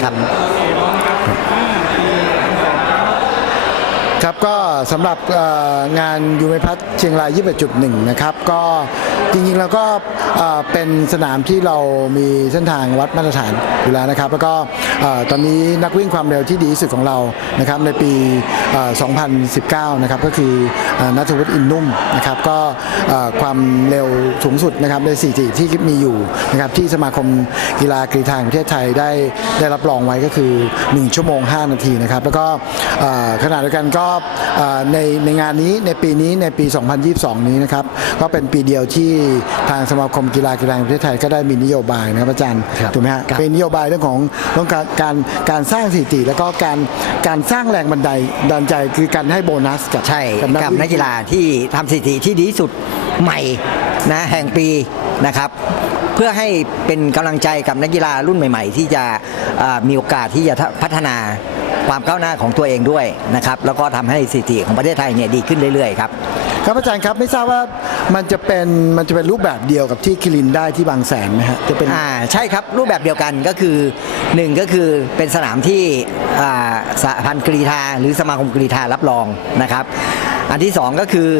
นะครับ ครับก็สำหรับงานยูเมพัทเชียงราย 21.1 นะครับ ก็จริงๆแล้วก็เป็นสนามที่เรามีเส้นทางวัดมาตรฐานอยู่แล้วนะครับ แล้วก็ตอนนี้นักวิ่งความเร็วที่ดีที่สุดของเรานะครับในปีเอ่อ2019 นะครับก็คือนัทวุฒิอินนุ่มนะครับก็ความเร็วสูงสุดนะครับใน4จีที่มีอยู่นะครับที่สมาคมกีฬากรีฑาแห่งประเทศไทยได้ได้รับรองไว้ก็คือ 1 ชั่วโมง 5 นาทีนะครับ แล้วก็เอ่อขณะเดียวกันก็อ่อในในงานนี้ในปีนี้ในปี 2022 นี้นะครับก็เป็นปีเดียวที่ทางสมาคมกีฬากรีฑาแห่งประเทศไทยก็ได้มีนโยบายนะครับอาจารย์ครับถูกไหมฮะครับเป็นนโยบายเรื่องของเรื่องการการการสร้างสถิติ แล้วก็การการสร้างแรงบันไดดันใจคือการให้โบนัสกับใช่กับวิ่งนักกีฬาที่ทำสถิติที่ดีที่สุดใหม่นะแห่งปีนะครับเพื่อให้เป็นกำลังใจกับนักกีฬารุ่นใหม่ ๆ ที่จะเอ่อมีโอกาสที่จะพัฒนา ความก้าวหน้าของตัวเองด้วยนะครับแล้วก็ทำให้สถิติของประเทศไทยเนี่ยดีขึ้นเรื่อยๆครับครับอาจารย์ครับไม่ทราบว่ามันจะเป็นมันจะเป็นรูปแบบเดียวกับที่คิรินได้ที่บางแสนไหมฮะจะเป็นอ่าใช่ครับรูปแบบเดียวกันก็คือหนึ่งก็คือเป็นสนามที่อ่าสหพันธ์กรีฑาหรือสมาคมกรีฑารับรองนะครับ อันที่สองก็คือ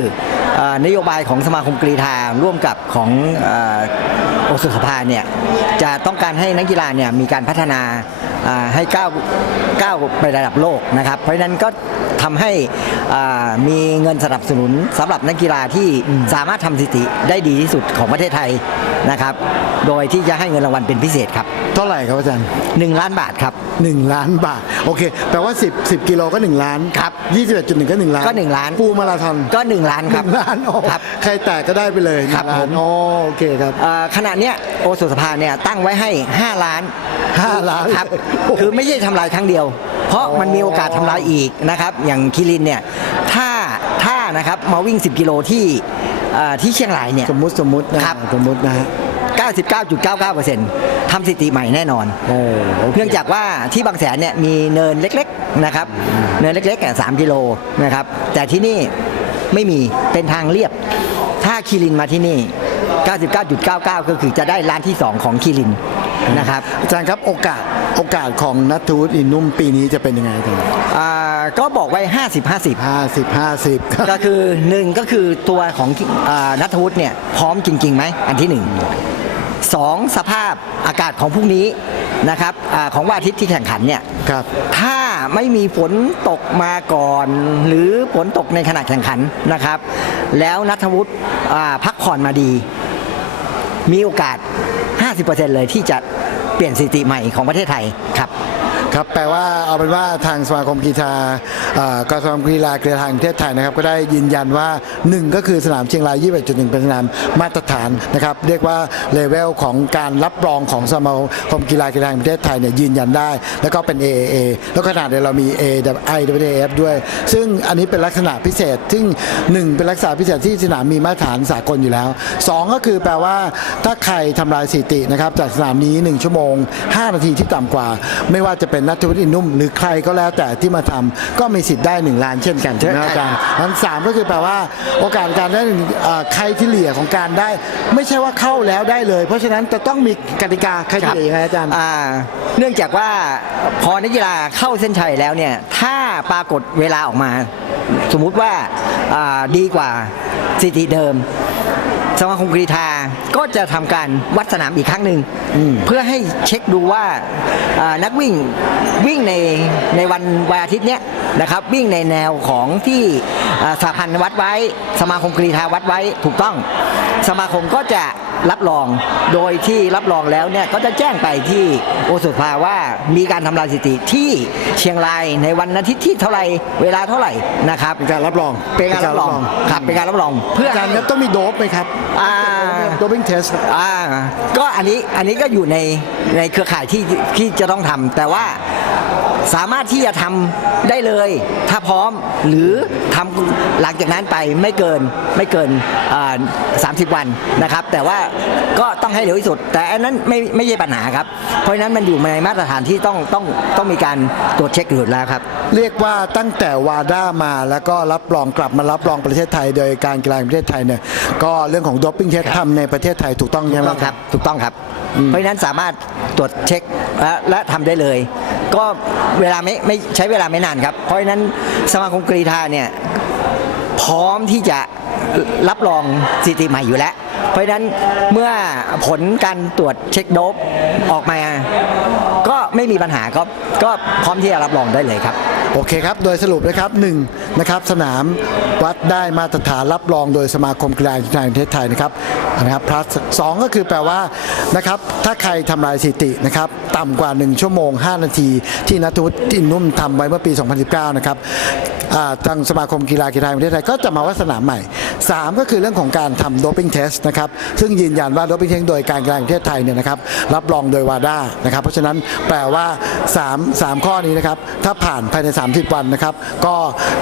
อ่านโยบายของสมาคมกรีฑาร่วมกับของอาโอสุสภาเนี่ยจะต้องการให้นักกีฬาเนี่ยมีการพัฒนาอ่า ให้ก้าวก้าวไประดับโลกนะครับ เพราะฉะนั้นก็ ทำให้อ่ามีเงินสนับสนุนสำหรับนักกีฬาที่สามารถทำสถิติได้ดีที่สุดของประเทศไทยนะครับ โดยที่จะให้เงินรางวัลเป็นพิเศษครับ เท่าไหร่ครับอาจารย์1ล้านบาทครับ1ล้านบาท โอเค แปลว่า 10 10กิโลก็ 1 ล้านครับ21.1 ก็ 1 ล้าน ก็ 1 ล้านฟูลมาราธอนก็ 1 ล้านครับหนึ่งล้านโอ้ครับใครแตกก็ได้ไปเลยครับหนึ่งล้านผมโอ้โอเคครับเอ่อขณะเนี้ยโอสุสภาเนี่ยตั้งไว้ให้ 5 ล้าน 5 ล้านครับโอ้โหคือไม่ใช่ทำลายครั้งเดียว เพราะมันมีโอกาสทำลายอีกนะครับอย่างคิรินเนี่ยถ้าถ้านะครับมาวิ่ง 10 กิโลที่เอ่อที่เชียงรายเนี่ย สมมุติสมมุตินะครับ สมมุตินะฮะ99.99%ทำสถิติใหม่แน่นอน โอ้โอเคเนื่องจากว่าที่บางแสนเนี่ยมีเนินเล็กๆนะครับเนินเล็กๆอะสามกิโลนะครับแต่ที่นี่ไม่มีเป็นทางเรียบ ถ้าคีรินมาที่นี่ 99.99 ก็คือจะได้ร้านที่ 2 ของคีรินนะครับ อาจารย์ครับโอกาส โอกาสของนัทวุฒิอินนุ่มปีนี้จะเป็นยังไงอาจารย์อ่าก็บอกไว้ 50 50 50 50ครับก็คือหนึ่งก็คือตัวของอานัทวุฒิเนี่ยพร้อมจริงๆไหมอันที่หนึ่งสองสภาพอากาศของพรุ่งนี้นะครับอาของวันอาทิตย์ที่แข่งขันเนี่ยครับ ถ้าไม่มีฝนตกมาก่อน หรือฝนตกในขณะแข่งขันนะครับ แล้วนัทวุฒิอ่าพักผ่อนมาดี มีโอกาส 50%เลยที่จะ เปลี่ยนสถิติใหม่ของประเทศไทย ครับแปลว่าเอาเป็นว่าทางสมาคมกีฬากสมาคมกีฬาเกีฬาทางประเทศไทยนะครับ ก็ได้ยืนยันว่า 1 ก็คือสนามเชียงราย 21.1 เป็นสนามมาตรฐานนะครับ เรียกว่าเลเวลของการรับรองของสมาคมกีฬาเกีฬาแห่งประเทศไทยเนี่ยยืนยันได้ แล้วก็เป็น AAA แล้วขนาดเดียวเรามี A I W A F ด้วย ซึ่งอันนี้เป็นลักษณะพิเศษ ซึ่ง 1 เป็นลักษณะพิเศษที่สนามมีมาตรฐานสากลอยู่แล้ว 2 ก็คือแปลว่าถ้าใครทำลายสถิตินะครับจากสนามนี้ 1 ชั่วโมง 5 นาทีที่ต่ำกว่า ไม่ว่าจะเป็นนัทวุฒิอินนุ่ม หรือใครก็แล้วแต่ที่มาทำก็มีสิทธิ์ได้ 1 ล้านเช่นกันใช่ไหมอาจารย์อันสามก็คือแปลว่าโอกาสการได้เอ่อใครที่เหลี่ยของการได้ ไม่ใช่ว่าเข้าแล้วได้เลย เพราะฉะนั้นจะต้องมีกติกาใครที่เหลี่ยยังไงอาจารย์อ่าเนื่องจากว่าพอนักกีฬาเข้าเส้นชัยแล้วเนี่ยถ้าปรากฏเวลาออกมา สมมุติว่าอ่าดีกว่าสถิติเดิม สมาคมกรีฑาก็จะทำการวัดสนามอีกครั้งหนึ่งเพื่อให้เช็คดูว่าอ่านักวิ่งวิ่งในในวันวันอาทิตย์เนี้ยนะครับวิ่งในแนวของที่ อ่าสหพันธ์วัดไว้ สมาคมกรีฑาวัดไว้ถูกต้อง สมาคมก็จะรับรองโดยที่รับรองแล้วเนี่ยก็จะแจ้งไปที่โอสุภาว่ามีการทำลายสถิติที่เชียงรายในวันอาทิตย์ที่เท่าไหร่เวลาเท่าไหร่นะครับเป็นการรับรองเป็นการรับรองครับเป็นการรับรองเพื่อ อาจารย์ครับต้องมีโดบไหมครับอ่า โดปิ้งเทสอ่าก็อันนี้อันนี้ก็อยู่ในในเครือข่ายที่ที่จะต้องทำแต่ว่า สามารถที่จะทำได้เลย ถ้าพร้อมหรือทำหลังจากนั้นไปไม่เกินไม่เกินอ่า30 วันนะครับ แต่ว่าก็ต้องให้เร็วที่สุด แต่อันนั้นไม่ไม่ใช่ปัญหาครับ เพราะฉะนั้นมันอยู่ในมาตรฐานที่ต้องต้องต้องมีการตรวจเช็คอยู่แล้วครับ เรียกว่าตั้งแต่วาด้ามาแล้วก็รับรองกลับมารับรองประเทศไทย โดยการกีฬาแห่งประเทศไทยเนี่ยก็เรื่องของโดปิ้งเทสทำในประเทศไทยถูกต้องใช่ไหมถูกต้องครับ ถูกต้องครับ เพราะฉะนั้นสามารถตรวจเช็คและและทำได้เลย ก็เวลาไม่ไม่ใช้เวลาไม่นานครับ เพราะฉะนั้นสมาคมกรีธาเนี่ยพร้อมที่จะรับรองสิทธิใหม่อยู่แล้ว เพราะฉะนั้นเมื่อผลการตรวจเช็คโดบออกมา ก็ไม่มีปัญหาก็ก็พร้อมที่จะรับรองได้เลยครับ โอเคครับ โดยสรุปนะครับหนึ่งนะครับสนามวัดได้มาตรฐานรับรองโดยสมาคมกีฬาแห่งประเทศไทยนะครับนะครับ plus สองก็คือแปลว่านะครับถ้าใครทำลายสถิตินะครับต่ำกว่า 1 ชั่วโมง 5 นาที ที่นัทวุฒิอินนุ่มทำไว้เมื่อปี 2019 นะครับทางสมาคมกีฬากีฬาแห่งประเทศไทยก็จะมาวัดสนามใหม่ 3 ก็คือเรื่องของการทำโดปิ n งเทสนะครับซึ่งยืนยันว่าโดปิ n งเทสโดยการกีฬาแห่งประเทศไทยเนี่ยนะครับรับรองโดยวาด้านะครับเพราะฉะนั้นแปลว่า 3 3 ข้อนี้นะครับถ้าผ่านภายใน30 วันนะครับ ก็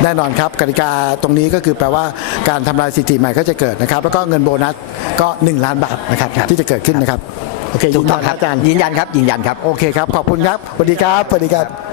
แน่นอนครับกติกาตรงนี้ก็คือแปลว่าการทำลายสถิติใหม่ก็จะเกิดนะครับ แล้วก็เงินโบนัสก็ 1 ล้านบาทนะครับที่จะเกิดขึ้นนะครับ โอเคถูยืกนต้ยัองนครันะบอาจารย์ยืนยันครับยืนยันครับ โอเคครับ ขอบคุณครับสวัสดีครับสวัสดีครับ